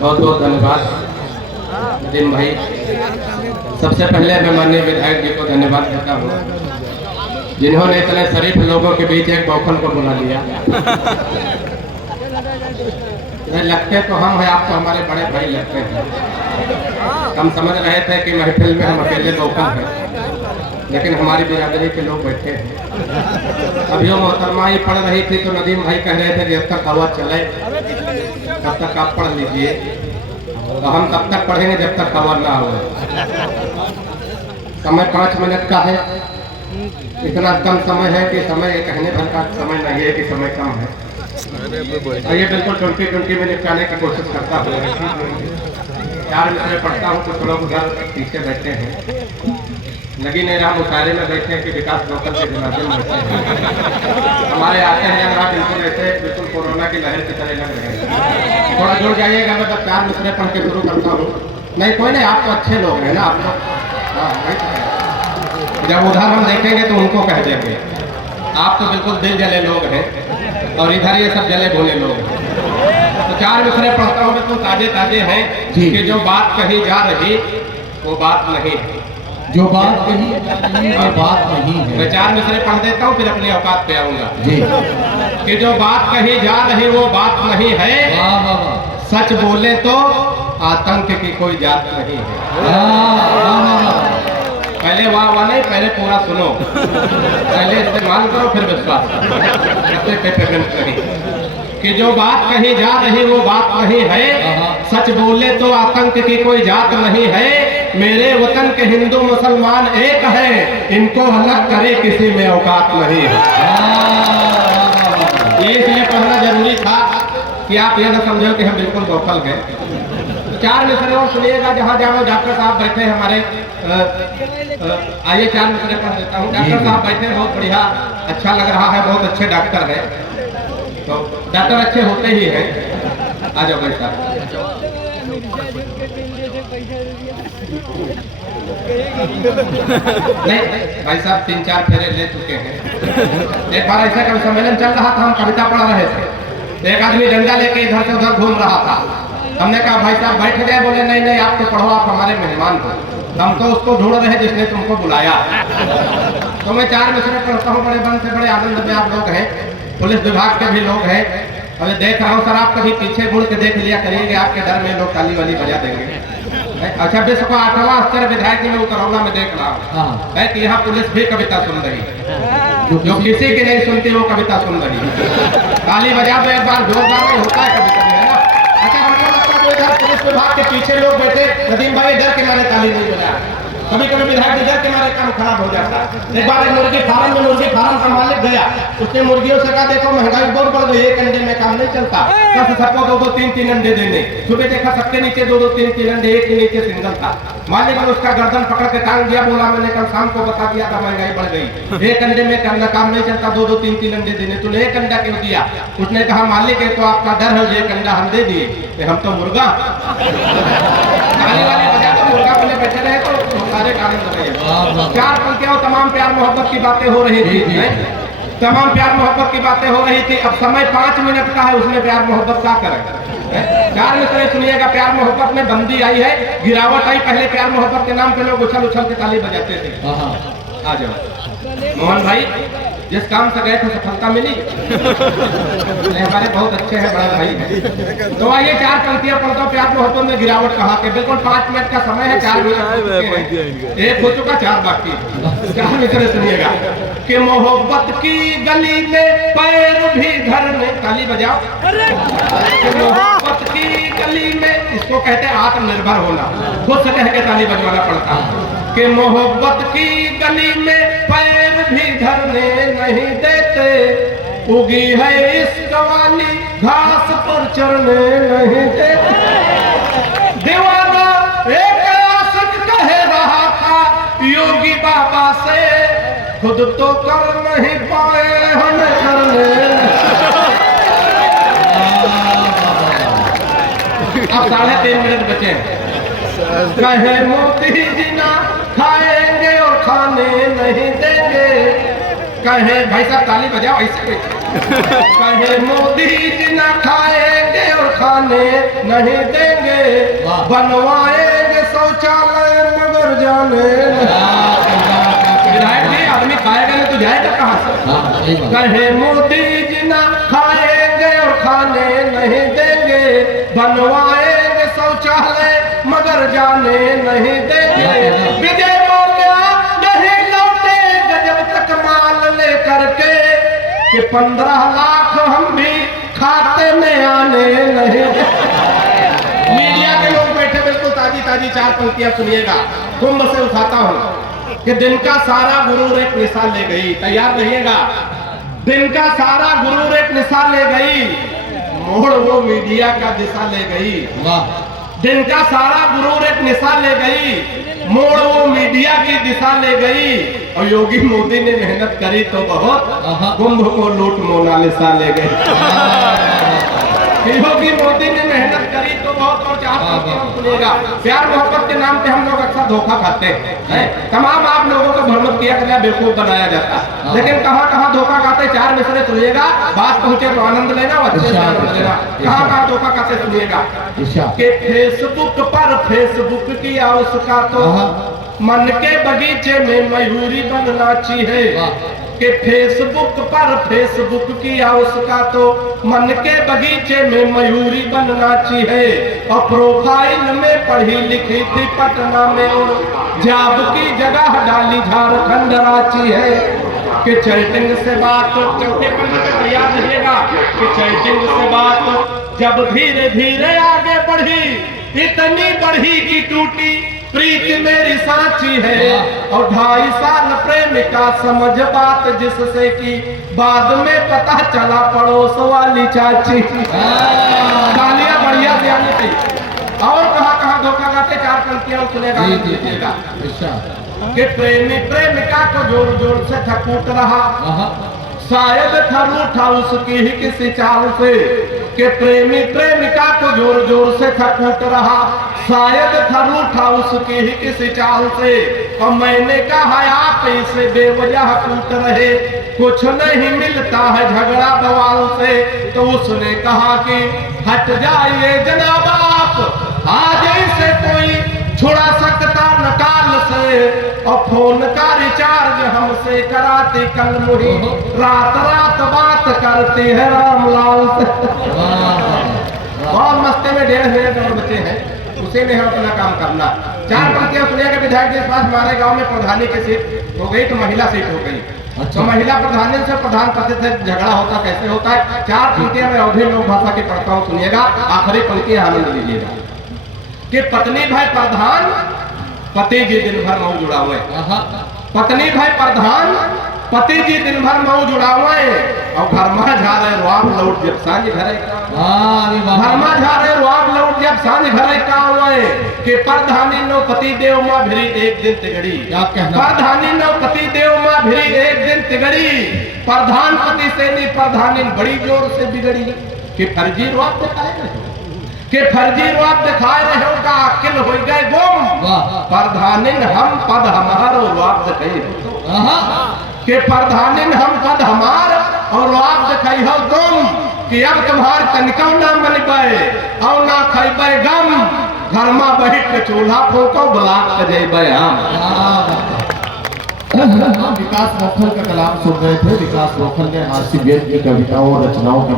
बहुत बहुत धन्यवाद नदीम भाई। सबसे पहले मैं माननीय विधायक जी को धन्यवाद देता हूँ जिन्होंने इतने शरीफ लोगों के बीच एक बौखल को बुला लिया। लगते तो हम हैं, आप तो हमारे बड़े भाई लगते हैं। हम समझ रहे थे कि महफिल में हम अकेले बौखल हैं, लेकिन हमारी बिरादरी के लोग बैठे हैं। अभी वो मोहतरमा ही पढ़ रही थी तो नदीम भाई कह रहे थे कि जब तक हवा चले तब तक आप पढ़ लीजिए, तो हम तब तक पढ़ेंगे जब तक हवा ना हो। समय 5 मिनट का है, इतना कम समय है कि समय कहने भर का समय नहीं है कि समय कम है। ये बिल्कुल 20-20 में निपटाने की कोशिश करता हूँ। 4 मिनट में पढ़ता हूँ, कुछ लोग उधर पीछे बैठे हैं, लगी नहीं रहा मुशायरे में बैठे हैं कि विकास लोकल के जनाजे में बैठे हैं। हमारे आते हैं लग रहा बिल्कुल ऐसे बिल्कुल कोरोना की लहर की तरह लग रहे हैं। थोड़ा जुड़ जाइएगा, मैं बस 4 मिसरे पढ़ के शुरू करता हूँ। नहीं कोई नहीं, आप तो अच्छे लोग हैं ना, आप लोग। जब उधर हम देखेंगे तो उनको कह देंगे आप तो बिल्कुल दिल जले लोग हैं, और इधर ये सब जले भोले लोग हैं। तो 4 मिसरे पढ़ता हूँ, बिल्कुल ताजे ताजे हैं कि जो बात कही जा रही वो बात नहीं है। जो बात कही वो बात नहीं है। मैं 4 मिसरे पढ़ देता हूँ, फिर अपनी औकात पे आऊंगा जी। कि जो बात कही जा रही वो बात नहीं है। सच बोले तो आतंक की कोई जात नहीं है। पहले वाह नहीं, पहले पूरा सुनो, पहले इस्तेमाल करो फिर विश्वास करो। कि जो बात कही जा रही वो बात नहीं है। सच बोले तो आतंक की कोई जात नहीं है। मेरे वतन के हिंदू मुसलमान एक है, इनको अलग करे किसी में औकात नहीं है। ये इसलिए पढ़ना जरूरी था कि आप ये ना समझो कि हम बिल्कुल गोफल गए। 4 मिसरे और सुनिएगा, जहाँ जहाँ डॉक्टर साहब बैठे हमारे। आइए 4 मिसरे पढ़ देता हूँ। डॉक्टर साहब बैठे, बहुत बढ़िया, अच्छा लग रहा है, बहुत अच्छे डॉक्टर है। तो डॉक्टर अच्छे होते ही हैं। आ जाओ भाई साहब। नहीं भाई साहब 3-4 फेरे ले चुके हैं। एक बार ऐसा कवि सम्मेलन चल रहा था, हम कविता पढ़ रहे थे, एक आदमी डंडा लेके इधर से उधर घूम रहा था। हमने कहा भाई साहब बैठ गए, बोले नहीं नहीं आप तो पढ़ो, आप हमारे मेहमान हो, हम तो उसको ढूंढ रहे हैं जिसने तुमको बुलाया। तो मैं 4 मिसरे पढ़ता हूँ, बड़े मन से, बड़े आनंद में आप लोग हैं, पुलिस विभाग के भी लोग हैं। अभी देख रहा हूँ सर, आप कभी पीछे मुड़ के देख लिया करिएगा, आपके डर में लोग ताली वाली बजा देंगे। अच्छा, विश्व का 8वां स्तर विधायक जी में उतरौला में देख रहा हूँ है कि यहाँ पुलिस भी कविता सुन रही है, जो किसी की नहीं सुनती वो कविता सुन रही है। ताली बजा दो एक बार, जोरदार में होता है कभी कभी, है ना। अच्छा, हमको लगता है इधर पुलिस विभाग के पीछे लोग बैठे, नदीम भाई डर के मारे ताली नहीं बजाया। कभी कभी विधायक डर के मारे काम खराब हो जाता है। एक बार एक मुर्गी फार्म में मुर्गी फार्म का मालिक गया, उसने मुर्गियों से कहा देखो महंगाई बहुत बढ़ गई, एक अंडे में काम नहीं चलता, सबको 2-2, 3-3 अंडे देने। सुबह देखा सबके नीचे 2-2, 3-3 अंडे, एक के नीचे सिंगल था। मालिक ने उसका गर्दन पकड़ के टांग दिया, बोला मैंने कल शाम को बता दिया था महंगाई बढ़ गई, एक अंडे में करना काम नहीं चलता, 2-2, 3-3 अंडे देने, तूने एक अंडा क्यों दिया? उसने कहा मालिक है तो आपका डर है, एक अंडा हम दे दिए, हम तो मुर्गा। मुर्गा बोले बैठे रहे तो सारे कारण बताइए। 4 पंक्तियां तमाम प्यार मोहब्बत की बातें हो रही थी, तमाम प्यार मोहब्बत की बातें हो रही थी। अब समय 5 मिनट का है, उसमें प्यार मोहब्बत क्या करें। 4 मिसरे सुनिएगा। प्यार मोहब्बत में बंदी आई है, गिरावट आई। पहले प्यार मोहब्बत के नाम पे लोग उछल उछल के ताली बजाते थे। आ जाओ मोहन भाई, जिस काम से गए थे सफलता मिली। हमारे बहुत अच्छे हैं, बड़े भाई हैं। तो आइए 4 पंक्तियां पढ़ता हूँ। प्यार मोहब्बत में गिरावट कहा के बिल्कुल 5 मिनट का समय है, 4 मिनट एक हो चुका, 4 बाकी। 4 मिसरे सुनिएगा। कि मोहब्बत की गली में पैर भी धरने, ताली बजाओ। मोहब्बत की गली में, इसको कहते हैं आत्मनिर्भर होना, खुद से कह के ताली बजवाना पड़ता है। कि मोहब्बत की गली में पैर भी धरने नहीं देते, उगी है इस वाली घास पर चढ़ने नहीं देते। दीवाना एक आशिक कह रहा था योगी बाबा से, खुद तो कर नहीं पाए हमें करने। अब 3.5 मिनट बचे। कहे मोती जी ना खाएंगे और खाने नहीं देंगे, कहे भाई साहब ताली बजाओ ऐसे। कहे मोदी जी न खाएंगे और खाने नहीं देंगे, वाह। बनवाएंगे शौचालय मगर जाने विधायक जी, आदमी खाएगा नहीं तो जाएगा कहाँ से? हाँ, सही बात। कहे मोदी जी न खाएंगे और खाने नहीं देंगे, बनवाएंगे शौचालय मगर जाने नहीं देंगे। विजय मौर्य नहीं लौटेंगे जब तक माल लेकर के, कि 15 लाख हम भी खाते में आने नहीं। मीडिया के लोग बैठे बिल्कुल ताजी ताजी 4 पंक्तियां सुनिएगा, कुंभ से उठाता हूं कि दिन का सारा गुरूर एक निशा ले गई। तैयार रहिएगा। दिन का सारा गुरूर एक निशा ले गई, मोड़ वो मीडिया का दिशा ले गई। वाह। दिन का सारा गुरूर एक निशा ले गई, मोड़ वो मीडिया की दिशा ले गई। और योगी मोदी ने मेहनत करी तो बहुत, कुंभ को लूट मोनालिसा ले गई। योगी मोदी ने मेहनत करी तो बहुत। और 4 पंक्तियां सुनिएगा। प्यार मोहब्बत के नाम पे हम लोग अक्सर धोखा खाते हैं। तमाम आप लोगों को भ्रमित किया गया, बेवकूफ बनाया जाता, लेकिन कहाँ धोखा खाते 4 मिसरे सुनिएगा, बात पहुंचे तो आनंद लेना, अच्छे से आनंद लेना। कहाँ धोखा खाते सुनिएगा कि फेसबुक पर फेसबुक किया उसका तो मन के बगीचे में मयूरी बनना चाहिए। कि फेसबुक पर फेसबुक किया उसका तो मन के बगीचे में मयूरी बनना चाहिए। और प्रोफाइल में पढ़ी लिखी थी पटना में, और जॉब की जगह डाली झारखंड रांची है। कि चैटिंग से बात तैयार रहिएगा कि चैटिंग से बात जब धीरे धीरे आगे बढ़ी, इतनी बढ़ी कि टूटी प्रीति मेरी साची है। और 2.5 साल प्रेमिका समझ बात जिससे कि बाद में पता चला पड़ोस वाली चाची। गालियां बढ़िया से आनी थी। और कहाँ धोखा खाते 4 पंक्तियां सुनेगा लीजिएगा कि प्रेमी प्रेमिका को जोर जोर से थकूट रहा, शायद था रूठा उसकी ही किसी चाल से। कि प्रेमी प्रेमिका को जोर जोर से थकूट रहा, शायद था रूठा उसकी ही किसी चाल से। और मैंने कहा आप इसे बेवजह कूट रहे, कुछ नहीं मिलता है झगड़ा बवाल से। तो उसने कहा कि हट जाइए जनाब आप, आज इसे कोई छुड़ा सकता नकाल से। और फोन का रिचार्ज हमसे कराती कल मुही, रात रात बात करती है रामलाल से। बहुत मस्ती में 1.5 मिनट और बचे हैं, उसी में हम अपना काम करना। 4 पंक्तियां सुनिएगा। विधायक जी पास हमारे गांव में प्रधानी की सीट हो गई तो महिला सीट हो गई। तो महिला प्रधानी से प्रधान पति से झगड़ा होता कैसे होता है? 4 पंक्तियां मैं अवधि लोक भाषा की पढ़ता हूँ, सुनिएगा। आखिरी पंक्ति आनंद लीजिएगा कि पत्नी भाई प्रधान, पति जी दिन भर मऊ जुड़ा हुए। पत्नी भाई प्रधान, पति जी दिन भर मऊ जुड़ा हुए। और घरमा जा रहे रुआब लौट जब सांझ घरे, घरमा जा रहे रुआब लौट जब सांझ घरे का हुए। कि प्रधानी नो पति देव माँ भिरी एक दिन तिगड़ी। प्रधानी नो पति देव माँ भिरी एक दिन तिगड़ी, प्रधान पति से नहीं प्रधानी बड़ी जोर से बिगड़ी। कि फर्जी रुआब दिखाए रहे, कि फर्जी रुआब दिखाए रहे हो का अकिल हो गए गुम। प्रधानिन हम पद हमारो रुआब दिखाई, कि प्रधानिन हम पद हमार और रुआब दिखाई हो तुम। कि अब तुम्हार तनिको ना मनबे और ना खैबे गम, घरमा बैठ के चूल्हा फूको ब्लाक के जेबे हम। विकास रोखल का कलाम सुन रहे थे। विकास रोखल ने आसिफ की कविताओं और रचनाओं के